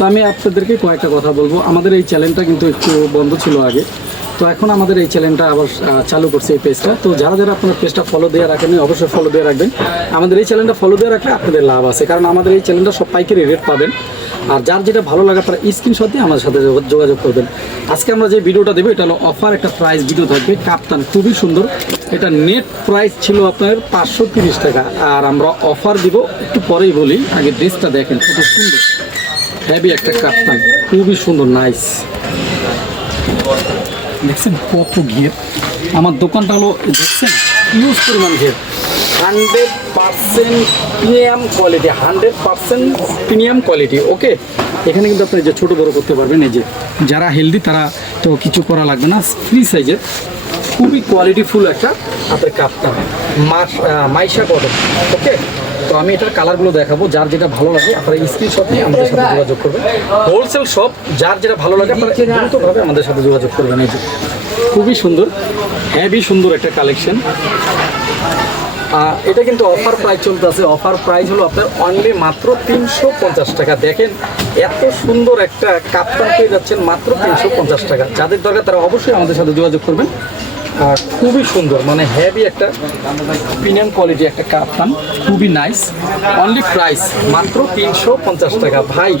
তো আমি আপনাদেরকে কয়েকটা কথা বলবো। আমাদের এই চ্যানেলটা কিন্তু একটু বন্ধ ছিল আগে, তো এখন আমাদের এই চ্যানেলটা আবার চালু করছে এই পেজটা। তো যারা যারা আপনার পেজটা ফলো দিয়ে রাখেন অবশ্যই ফলো দিয়ে রাখবেন। আমাদের এই চ্যানেলটা ফলো দিয়ে রাখলে আপনাদের লাভ আছে, কারণ আমাদের এই চ্যানেলটা সব পাইকারি রেট পাবেন। আর যার যেটা ভালো লাগে আপনারা স্ক্রিনশট দিয়ে আমাদের সাথে যোগাযোগ করবেন। আজকে আমরা যে ভিডিওটা দেবো এটা হলো অফার একটা প্রাইস ভিডিও থাকবে। কাপ্তান খুবই সুন্দর, এটা নেট প্রাইস ছিল আপনার 530 টাকা, আর আমরা অফার দিব একটু পরেই বলি। আগে ড্রেসটা দেখেন কত সুন্দর, হেভি একটা কাপ্তান, খুবই সুন্দর, নাইস। দেখছেন কত ঘের, আমার দোকানটা হলো দেখছেন ইউজ পরিমাণ ঘের, 100% প্রিমিয়াম কোয়ালিটি, 100% প্রিমিয়াম কোয়ালিটি। ওকে, এখানে কিন্তু আপনি যে ছোটো বড়ো করতে পারবেন। এই যে যারা হেলদি তারা তো কিছু করা লাগবে না, ফ্রি সাইজের খুবই কোয়ালিটিফুল একটা আপনার কাপ্তান, মাইশা কটন। ওকে, তো আমি এটার কালারগুলো দেখাবো, যার যেটা ভালো লাগে আপনারা স্ক্রিনশট নিয়ে আমাদের সাথে যোগাযোগ করবেন। হোলসেল শপ, যার যেটা ভালো লাগে আপনারা দ্রুতভাবে আমাদের সাথে যোগাযোগ করবেন। এই যে খুবই সুন্দর, হেভি সুন্দর একটা কালেকশন। এটা কিন্তু অফার প্রাইস চলতেছে। অফার প্রাইস হলো আপনার অনলি মাত্র 350 টাকা। দেখেন এত সুন্দর একটা কাপ্তান পেয়ে যাচ্ছেন মাত্র 350 টাকা। যাদের দরকার তারা অবশ্যই আমাদের সাথে যোগাযোগ করবেন। খুবই সুন্দর, মানে হেভি একটা প্রিমিয়াম কোয়ালিটি একটা কাপ্তান, খুবই নাইস। অনলি প্রাইস মাত্র 350 টাকা। ভাই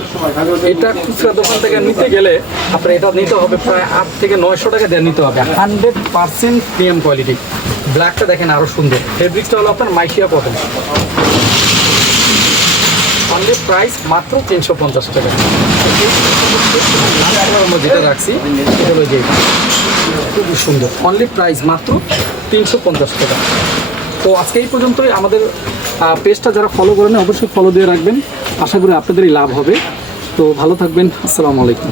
এটা খুচরা দোকান থেকে নিতে গেলে আপনার এটা নিতে হবে প্রায় 8 থেকে 900 টাকা দিয়ে নিতে হবে। 100% প্রিমিয়াম কোয়ালিটি। ব্ল্যাকটা দেখেন আরও সুন্দর, ফেব্রিক্সটা হলো আপনার মাইশিয়া কটন। অনলি প্রাইস মাত্র 350 টাকা। আমরা যেটা রাখছি এটা হলো যে খুবই সুন্দর, অনলি প্রাইস মাত্র 350 টাকা। তো আজকে এই পর্যন্তই। আমাদের পেজটা যারা ফলো করেন অবশ্যই ফলো দিয়ে রাখবেন, আশা করি আপনাদেরই লাভ হবে। তো ভালো থাকবেন, আসসালামু আলাইকুম।